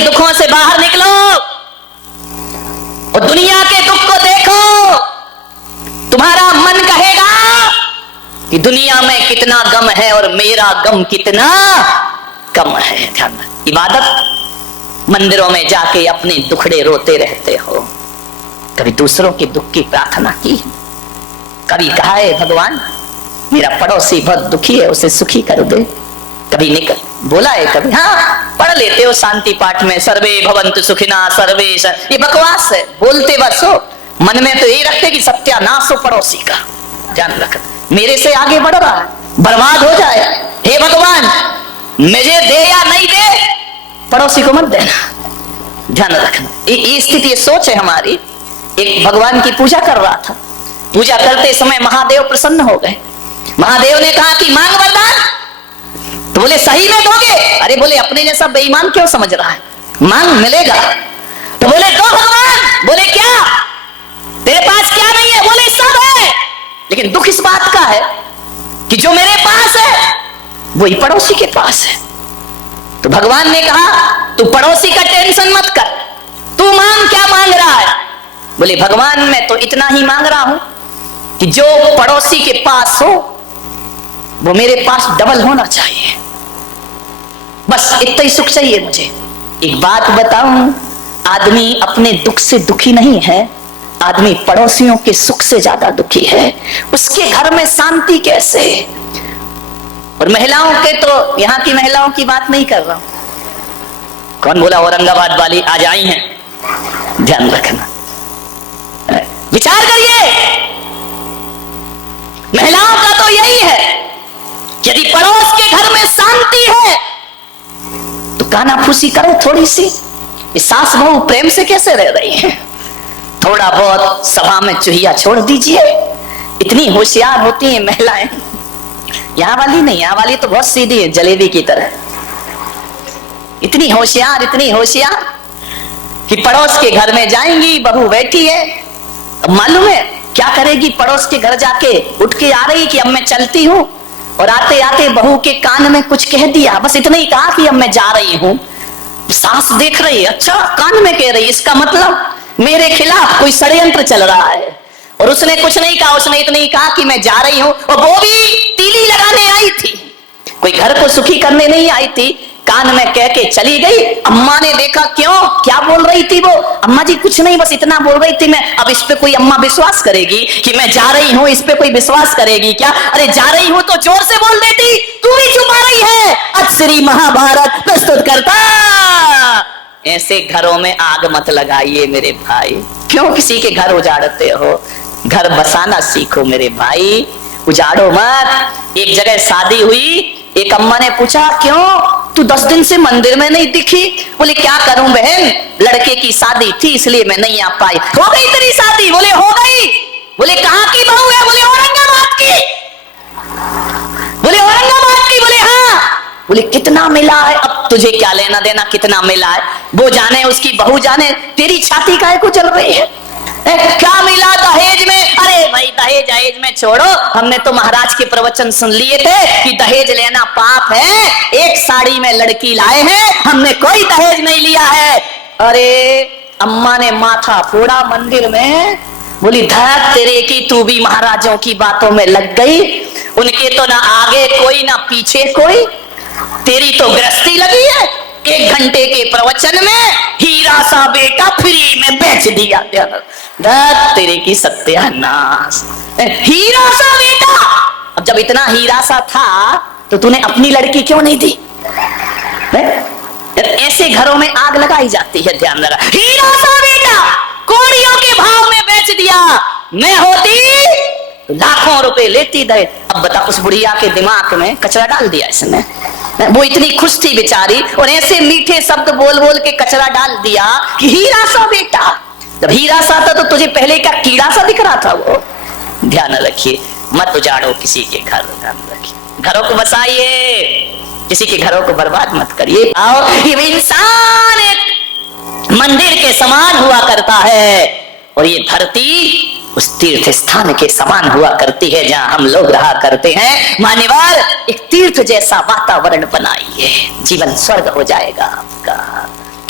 दुखों से बाहर निकलो और दुनिया के दुख को देखो। तुम्हारा मन कहेगा कि दुनिया में कितना गम है और मेरा गम कितना कम है। ध्यान, इबादत मंदिरों में जाके अपने दुखड़े रोते रहते हो, कभी दूसरों के दुख की प्रार्थना की? कभी कहा है भगवान मेरा पड़ोसी बहुत दुखी है उसे सुखी कर दे? कभी निकल बोला है कभी? हाँ, पढ़ लेते हो शांति पाठ में सर्वे भवन्तु सुखिना सर्वे, ये बकवास है, बोलते बस हो, मन में तो यही रखते कि सत्यानाश हो पड़ोसी का। ध्यान रख, मेरे से आगे बढ़ रहा है, बर्बाद हो जाए, हे भगवान मुझे दे या नहीं दे, पड़ोसी को मत देना। ध्यान रखना, ये स्थिति, ये सोच है हमारी। एक भगवान की पूजा कर रहा था, पूजा करते समय महादेव प्रसन्न हो गए। महादेव ने कहा कि मांग वरदान। तो बोले सही में दोगे? अरे बोले अपने जैसा बेईमान क्यों समझ रहा है, मांग मिलेगा। तो बोले दो भगवान। बोले क्या तेरे पास क्या नहीं है? बोले सब है, लेकिन दुख इस बात का है कि जो मेरे पास है वही पड़ोसी के पास है। तो भगवान ने कहा तू पड़ोसी का टेंशन मत कर, तू मांग, क्या मांग रहा है? बोले भगवान मैं तो इतना ही मांग रहा हूं कि जो पड़ोसी के पास हो वो मेरे पास डबल होना चाहिए, बस इतना ही सुख चाहिए मुझे। एक बात बताऊं, आदमी अपने दुख से दुखी नहीं है, आदमी पड़ोसियों के सुख से ज्यादा दुखी है। उसके घर में शांति कैसे? और महिलाओं के तो, यहां की महिलाओं की बात नहीं कर रहा हूं, कौन बोला औरंगाबाद वाली आज आई हैं? ध्यान रखना, विचार करिए, महिलाओं का तो यही है, यदि पड़ोस के घर में शांति है तो कानाफूसी करो थोड़ी सी। सास बहू प्रेम से कैसे रह रही है? थोड़ा बहुत सभा में चूहिया छोड़ दीजिए, इतनी होशियार होती हैं महिलाएं। यहां वाली नहीं, यहां वाली तो बहुत सीधी है, जलेबी की तरह, इतनी होशियार, इतनी होशियार कि पड़ोस के घर में जाएंगी, बहू बैठी है, अब मालूम है क्या करेगी? पड़ोस के घर जाके उठ के आ रही कि अब मैं चलती हूं, और आते आते बहू के कान में कुछ कह दिया, बस इतना ही कहा कि अब मैं जा रही हूं। सास देख रही, अच्छा कान में कह रही, इसका मतलब मेरे खिलाफ कोई षड्यंत्र चल रहा है। और उसने कुछ नहीं कहा, उसने इतना ही कहा कि मैं जा रही हूं, और वो भी तीली लगाने आई थी, कोई घर को सुखी करने नहीं आई थी, कान में कह के चली गई। अम्मा ने देखा, क्यों, क्या बोल रही थी वो? अम्मा जी कुछ नहीं, बस इतना बोल रही थी मैं। अब इस पे कोई अम्मा विश्वास करेगी कि मैं जा रही हूं? इस पे कोई विश्वास करेगी क्या? अरे जा रही हूं तो जोर से बोल देती, तू भी चुप आ रही है। आज श्री महाभारत प्रस्तुत करता। ऐसे घरों में आग मत लगाइए मेरे भाई, क्यों किसी के घर उजाड़ते हो? घर बसाना सीखो मेरे भाई, उजाड़ो मत। एक जगह शादी हुई, एक अम्मा ने पूछा क्यों तू 10 दिन से मंदिर में नहीं दिखी? बोले क्या करूं बहन, लड़के की शादी थी इसलिए मैं नहीं आ पाई। हो गई तेरी शादी? बोले हो गई। बोले कहां की बहू है? बोले औरंगाबाद की। बोले औरंगाबाद की? बोले हाँ। बोले कितना मिला है? अब तुझे क्या लेना देना कितना मिला है, वो जाने, उसकी बहू जाने, तेरी छाती काहे को जल रही है? क्या मिला दहेज में? अरे भाई दहेज में छोड़ो, हमने तो महाराज के प्रवचन सुन लिए थे कि दहेज लेना पाप है। एक साड़ी में लड़की लाए हैं, हमने कोई दहेज नहीं लिया है। अरे अम्मा ने माथा फोड़ा मंदिर में, बोली धैर्य तेरे की, तू भी महाराजों की बातों में लग गई। उनके तो ना आगे कोई ना पीछे कोई, तेरी तो गृहस्थी लगी है। 1 घंटे के प्रवचन में हीरा सा बेटा फ्री में बेच दिया। तेरे की सत्यानाश, हीरा सा बेटा। अब जब इतना हीरा सा था तो तूने अपनी लड़की क्यों नहीं दी? ऐसे घरों में आग लगाई जाती है, ध्यान रखना। हीरा सा बेटा कौड़ियों के भाव में बेच दिया, मैं होती लाखों रुपए लेती दे। अब बता, उस बुढ़िया के दिमाग में कचरा डाल दिया इसने। वो इतनी खुश थी बेचारी, और ऐसे मीठे शब्द बोल बोल के कचरा डाल दिया कि हीरा सा बेटा। जब हीरा सा था तो तुझे पहले का कीड़ा सा दिख रहा था वो। ध्यान रखिए, मत उजाड़ो किसी के घर, ध्यान रखिए, घरों को बसाइए, किसी के घरों को बर्बाद मत करिए। आओ, ये इंसान एक मंदिर के समान हुआ करता है, और ये धरती उस तीर्थ स्थान के समान हुआ करती है जहां हम लोग रहा करते हैं। मान्यवर, एक तीर्थ जैसा वातावरण बनाइए, जीवन स्वर्ग हो जाएगा आपका।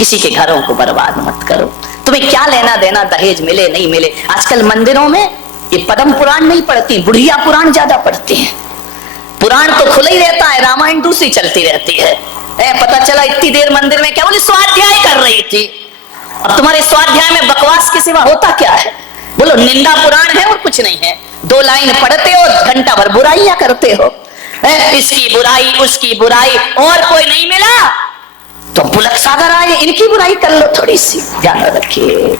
किसी के घरों को बर्बाद मत करो। तुम्हें क्या लेना देना दहेज मिले नहीं मिले। आजकल मंदिरों में ये पद्म पुराण नहीं पढ़ती, बुढ़िया पुराण ज्यादा पढ़ती हैं। पुराण तो खुला ही रहता है, रामायण दूसरी चलती रहती है। पता चला इतनी देर मंदिर में क्या बोले स्वाध्याय कर रही थी। अब तुम्हारे स्वाध्याय में बकवास के सिवा होता क्या है? बोलो निंदा पुराण है और कुछ नहीं है। 2 लाइन पढ़ते हो, घंटा भर बुराइयां करते हो। इसकी बुराई उसकी बुराई, और कोई नहीं मिला तो बुलक सागर आए, इनकी बुराई कर लो थोड़ी सी। ध्यान रखिए,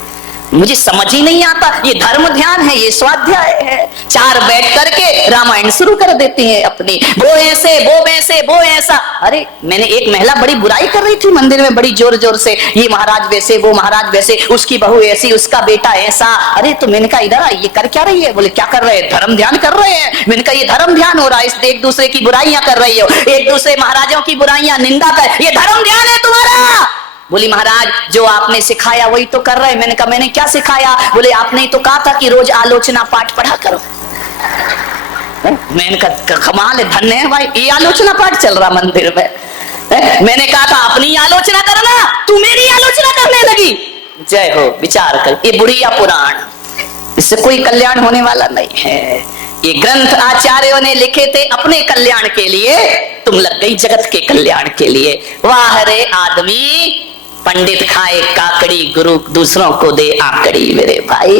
मुझे समझ ही नहीं आता। ये धर्म ध्यान है, ये स्वाध्याय है। 4 बैठ करके रामायण शुरू कर देती हैं अपनी, वो ऐसे वो वैसे वो ऐसा। अरे मैंने एक महिला बड़ी बुराई कर रही थी मंदिर में बड़ी जोर जोर से, ये महाराज वैसे वो महाराज वैसे, उसकी बहू ऐसी उसका बेटा ऐसा। अरे तो मैंने कहा इधर ये कर क्या रही है? बोले क्या कर रहे हैं? धर्म ध्यान कर रहे हैं। मैंने कहा ये धर्म ध्यान हो रहा है, इस एक दूसरे की बुराइयां कर रही हो, एक दूसरे महाराजों की बुराइयां निंदा कर, ये धर्म ध्यान है तुम्हारा? बोली महाराज जो आपने सिखाया वही तो कर रहे। मैंने कहा मैंने क्या सिखाया? बोले आपने तो कहा था कि रोज आलोचना पाठ पढ़ा करो। मैंने कहा कमाल है, धन्य है भाई, ये आलोचना पाठ चल रहा मंदिर में। मैंने कहा था अपनी आलोचना करना, तू मेरी आलोचना करने लगी। जय हो, विचार कर। ये बुढ़िया पुराण, इससे कोई कल्याण होने वाला नहीं है। ये ग्रंथ आचार्यों ने लिखे थे अपने कल्याण के लिए, तुम लग गई जगत के कल्याण के लिए। वाह रे आदमी, पंडित खाए काकड़ी, गुरु दूसरों को दे आकड़ी। मेरे भाई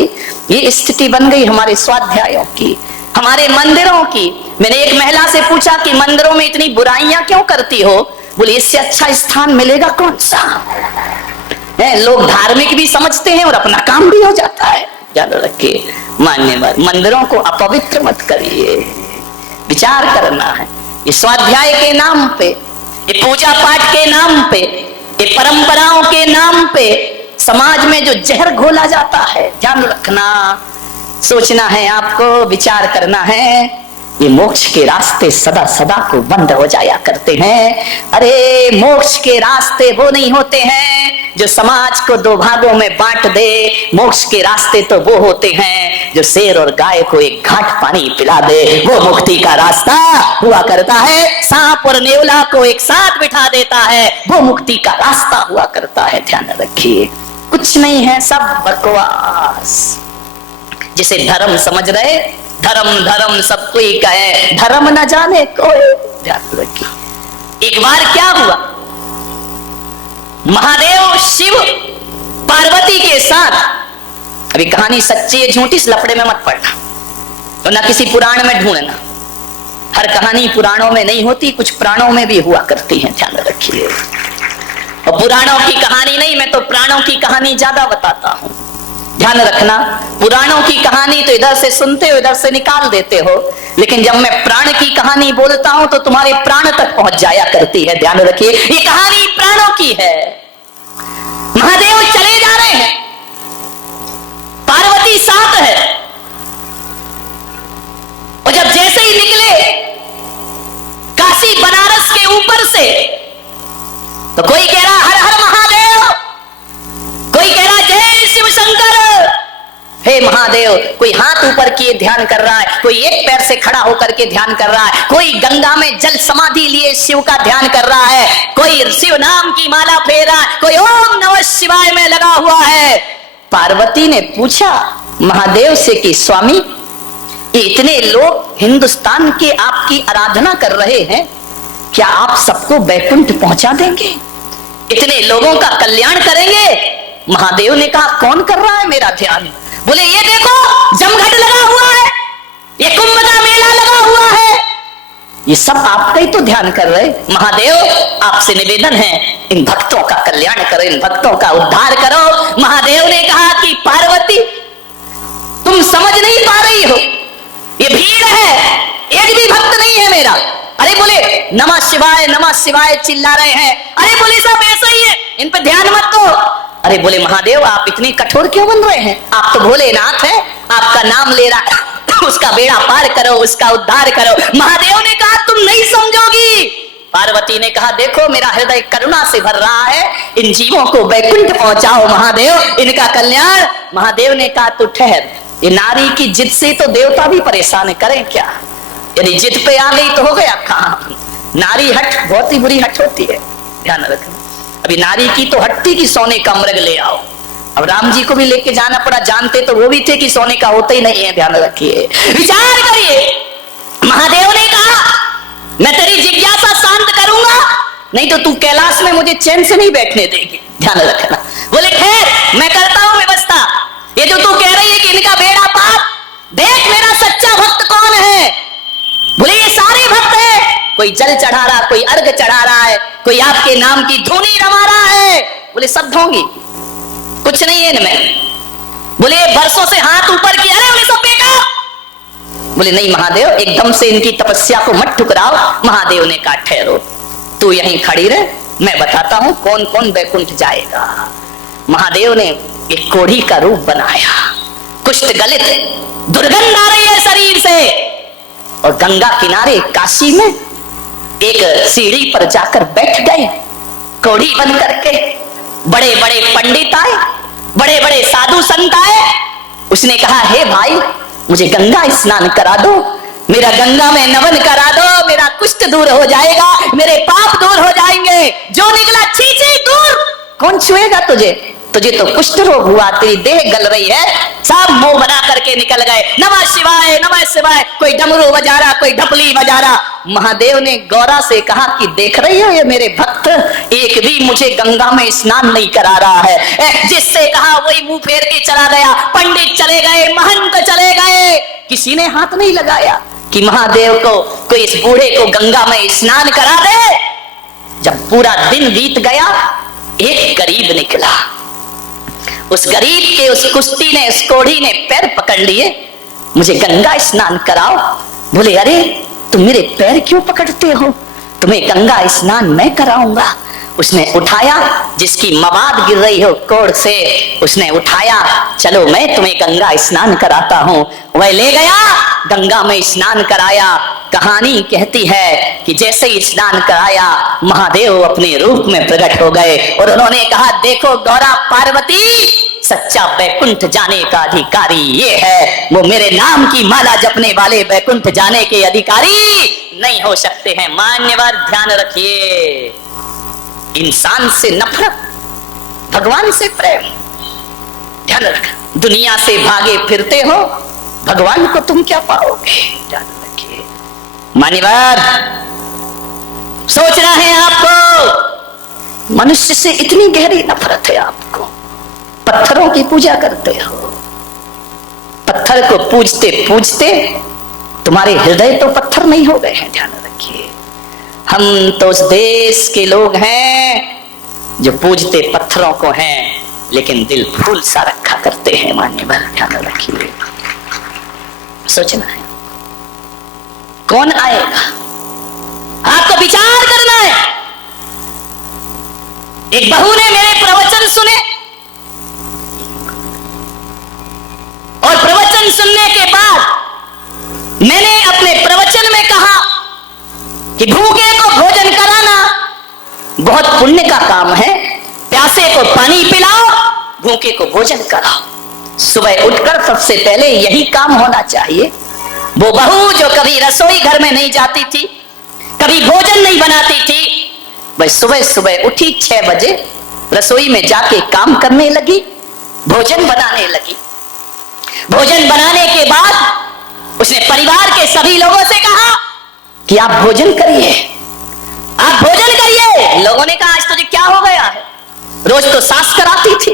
ये स्थिति बन गई हमारे स्वाध्यायों की, हमारे मंदिरों की। मैंने एक महिला से पूछा कि मंदिरों में इतनी बुराइयां क्यों करती हो? बोले इससे अच्छा स्थान मिलेगा कौन सा है? लोग धार्मिक भी समझते हैं और अपना काम भी हो जाता है। ध्यान रखिए, मान्यवर मंदिरों को अपवित्र मत करिए। विचार करना है, ये स्वाध्याय के नाम पे, ये पूजा पाठ के नाम पे, ये परंपराओं के नाम पे समाज में जो जहर घोला जाता है, ध्यान रखना, सोचना है आपको, विचार करना है। ये मोक्ष के रास्ते सदा सदा को बंद हो जाया करते हैं। अरे मोक्ष के रास्ते वो नहीं होते हैं जो समाज को 2 भागों में बांट दे। मोक्ष के रास्ते तो वो होते हैं जो शेर और गाय को एक घाट पानी पिला दे, वो मुक्ति का रास्ता हुआ करता है। सांप और नेवला को एक साथ बिठा देता है, वो मुक्ति का रास्ता हुआ करता है। ध्यान रखिए, कुछ नहीं है, सब बकवास। जिसे धर्म समझ रहे, धर्म धर्म सब कोई कहे, धर्म न जाने कोई। ध्यान रखिए, एक बार क्या हुआ, महादेव शिव पार्वती के साथ, अभी कहानी सच्ची है झूठी, इस लफड़े में मत पड़ना, तो ना किसी पुराण में ढूंढना। हर कहानी पुराणों में नहीं होती, कुछ पुराणों में भी हुआ करती है। ध्यान रखिए, और पुराणों की कहानी नहीं, मैं तो प्राणों की कहानी ज्यादा बताता हूं। ध्यान रखना, पुराणों की कहानी तो इधर से सुनते हो, इधर से निकाल देते हो, लेकिन जब मैं प्राण की कहानी बोलता हूं तो तुम्हारे प्राण तक पहुंच जाया करती है। ध्यान रखिए, ये कहानी प्राणों की है। महादेव चले जा रहे हैं, पार्वती साथ है, और जब जैसे ही निकले काशी बनारस के ऊपर से, तो कोई कह रहा हर हर महादेव, कोई कह रहा जय शिव शंकर, हे महादेव। कोई हाथ ऊपर किए ध्यान कर रहा है, कोई एक पैर से खड़ा होकर के ध्यान कर रहा है, कोई गंगा में जल समाधि लिए शिव का ध्यान कर रहा है, कोई शिव नाम की माला फेर रहा है, कोई ओम नमः शिवाय में लगा हुआ है। पार्वती ने पूछा महादेव से कि स्वामी, इतने लोग हिंदुस्तान के आपकी आराधना कर रहे हैं, क्या आप सबको बैकुंठ पहुंचा देंगे? इतने लोगों का कल्याण करेंगे? महादेव ने कहा कौन कर रहा है मेरा ध्यान? बोले ये देखो जमघट लगा हुआ है, ये कुंभ का मेला लगा हुआ है, ये सब आपका ही तो ध्यान कर रहे। महादेव आपसे निवेदन है, इन भक्तों का कल्याण करो, इन भक्तों का उद्धार करो। महादेव ने कहा कि पार्वती तुम समझ नहीं पा रही हो, ये भीड़ है, एक भी भक्त नहीं है मेरा। अरे बोले नमः शिवाय चिल्ला रहे हैं। अरे बोले सब ऐसा ही है, इन पे ध्यान मत दो। अरे बोले महादेव आप इतने कठोर क्यों बन रहे हैं? आप तो भोलेनाथ हैं, आपका नाम ले रहा उसका बेड़ा पार करो, उसका उद्धार करो। महादेव ने कहा तुम नहीं समझोगी। पार्वती ने कहा देखो मेरा हृदय करुणा से भर रहा है, इन जीवों को बैकुंठ पहुंचाओ महादेव, इनका कल्याण। महादेव ने कहा तू ठहर, ये नारी की जिद से तो देवता भी परेशान करें क्या? यदि जिद पे आ गई तो हो गया काम। नारी हट बहुत ही बुरी हट होती है, ध्यान रखना। अब कभी नारी की तो हट्टी की सोने का मृग ले आओ। अब राम जी को भी लेके जाना पड़ा, जानते तो वो भी थे कि सोने का होता ही नहीं है, ध्यान रखिए, विचार करिए। महादेव ने कहा मैं तेरी जिज्ञासा शांत करूंगा, नहीं तो तू कैलाश में मुझे चैन से नहीं बैठने देगी, ध्यान रखना। बोले खैर मैं करता हूं व्यवस्था। ये जो तू कह रही है कि इनका बेड़ा पार, देख मेरा सच्चा भक्त कौन है। बोले ये सारे भक्त है, कोई जल चढ़ा रहा, कोई अर्घ चढ़ा रहा है, कोई आपके नाम की धुनी रमा रहा है। बोले सब ढोंगी, कुछ नहीं है इनमें। बोले बरसों से हाथ ऊपर किया, अरे उन्हें सब बेकार। बोले नहीं महादेव, एकदम से इनकी तपस्या को मत ठुकराओ। महादेव ने कहा ठहरो, तू यहीं खड़ी रह, मैं बताता हूं कौन कौन बैकुंठ जाएगा। महादेव ने एक कोढ़ी का रूप बनाया, कुष्ठ गलित, दुर्गंध आ रही है शरीर से, और गंगा किनारे काशी में एक सीढ़ी पर जाकर बैठ गए कोढ़ी बन करके। बड़े बड़े पंडित आए, बड़े बड़े साधु संत आए। उसने कहा हे भाई मुझे गंगा स्नान करा दो, मेरा गंगा में नमन करा दो, मेरा कुष्ठ दूर हो जाएगा, मेरे पाप दूर हो जाएंगे। जो निकला छी छी दूर, कौन छुएगा तुझे, तुझे तो कुष्ठ रोग हुआ, तेरी देह गल रही है। सब मुंह बना करके निकल गए, नमः शिवाय नमः शिवाय। कोई डमरू बजा रहा, कोई ढपली बजा रहा। महादेव ने गौरा से कहा कि देख रही हो ये मेरे भक्त एक भी मुझे गंगा में स्नान नहीं करा रहा है। जिससे कहा वही मुंह फेर के चला गया। पंडित चले गए, महंत चले गए, किसी ने हाथ नहीं लगाया कि महादेव को कोई इस बूढ़े को गंगा में स्नान करा दे। जब पूरा दिन बीत गया, एक गरीब निकला। उस गरीब के उस कुश्ती ने, उस कोढ़ी ने पैर पकड़ लिए, मुझे गंगा स्नान कराओ। बोले अरे तुम मेरे पैर क्यों पकड़ते हो, तुम्हें गंगा स्नान मैं कराऊंगा। उसने उठाया, जिसकी मवाद गिर रही हो कोढ़ से, उसने उठाया, चलो मैं तुम्हें गंगा स्नान कराता हूं। वह ले गया, गंगा में स्नान कराया। कहानी कहती है कि जैसे ही स्नान कराया, महादेव अपने रूप में प्रकट हो गए और उन्होंने कहा देखो गौरा पार्वती, सच्चा बैकुंठ जाने का अधिकारी ये है, वो मेरे नाम की माला जपने वाले बैकुंठ जाने के अधिकारी नहीं हो सकते हैं। मान्यवर ध्यान रखिए, इंसान से नफरत, भगवान से प्रेम। ध्यान रख, दुनिया से भागे फिरते हो, भगवान को तुम क्या पाओगे। ध्यान रखिए मान्यवर, सोचना है आपको, मनुष्य से इतनी गहरी नफरत है आपको। पत्थरों की पूजा करते हो, पत्थर को पूजते पूजते तुम्हारे हृदय तो पत्थर नहीं हो गए हैं। ध्यान रखिए, हम तो उस देश के लोग हैं जो पूजते पत्थरों को हैं, लेकिन दिल फूल सा रखा करते हैं। मान्यवर ध्यान रखिए, सोचना है कौन आएगा, आपको विचार करना है। एक बहू ने मेरे प्रवचन सुने और प्रवचन सुनने के बाद मैंने अपने प्रवचन में कहा कि भूखे को भोजन कराना बहुत पुण्य का काम है। प्यासे को पानी पिलाओ, भूखे को भोजन कराओ। सुबह उठकर सबसे पहले यही काम होना चाहिए। वो बहू जो कभी रसोई घर में नहीं जाती थी, कभी भोजन नहीं बनाती थी, वह सुबह सुबह उठी 6 बजे, रसोई में जाके काम करने लगी, भोजन बनाने लगी। भोजन बनाने के बाद उसने परिवार के सभी लोगों से कहा कि आप भोजन करिए, आप भोजन करिए। लोगों ने कहा आज तुझे क्या हो गया है, रोज तो सास कराती थी,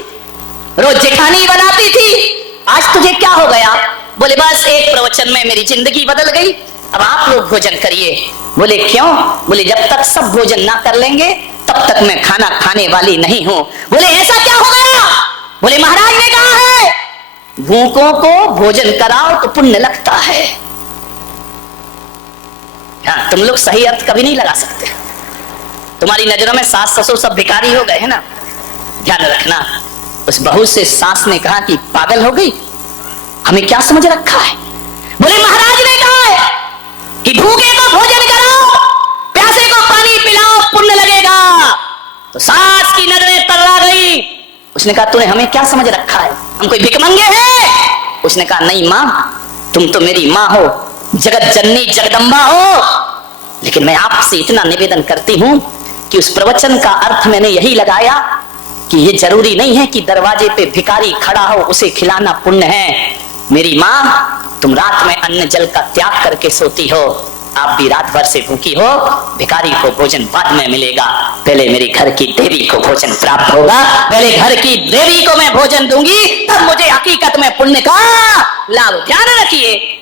रोज जेठानी बनाती थी, आज तुझे क्या हो गया। बोले बस एक प्रवचन में मेरी जिंदगी बदल गई, अब आप लोग भोजन करिए। बोले क्यों। बोले जब तक सब भोजन ना कर लेंगे तब तक मैं खाना खाने वाली नहीं हूं। बोले ऐसा क्या हो गया। बोले महाराज ने कहा है भूखों को भोजन कराओ तो पुण्य लगता है। हाँ, तुम लोग सही अर्थ कभी नहीं लगा सकते, तुम्हारी नजरों में सास ससुर सब भिखारी हो गए है ना। ध्यान रखना, उस बहू से सास ने कहा कि पागल हो गई, हमें क्या समझ रखा है। बोले महाराज ने कहा है कि भूखे को भोजन कराओ, प्यासे को पानी पिलाओ, पुण्य लगेगा। तो सास की नजरें तर्रा गई। उसने कहा तूने हमें क्या समझ रखा है, हम कोई भिखमंगे हैं। उसने कहा नहीं मां, तुम तो मेरी मां हो, जगत जननी जगदम्बा हो, लेकिन मैं आपसे इतना निवेदन करती हूं कि उस प्रवचन का अर्थ मैंने यही लगाया कि ये जरूरी नहीं है कि दरवाजे पे भिखारी खड़ा हो उसे खिलाना पुण्य है। मेरी माँ, तुम रात में अन्न जल का त्याग करके सोती हो, आप भी रात भर से भूखी हो, भिखारी को भोजन बाद में मिलेगा, पहले मेरी घर की देवी को भोजन प्राप्त होगा, पहले घर की देवी को मैं भोजन दूंगी, तब मुझे हकीकत में पुण्य का लाभ। ध्यान रखिए,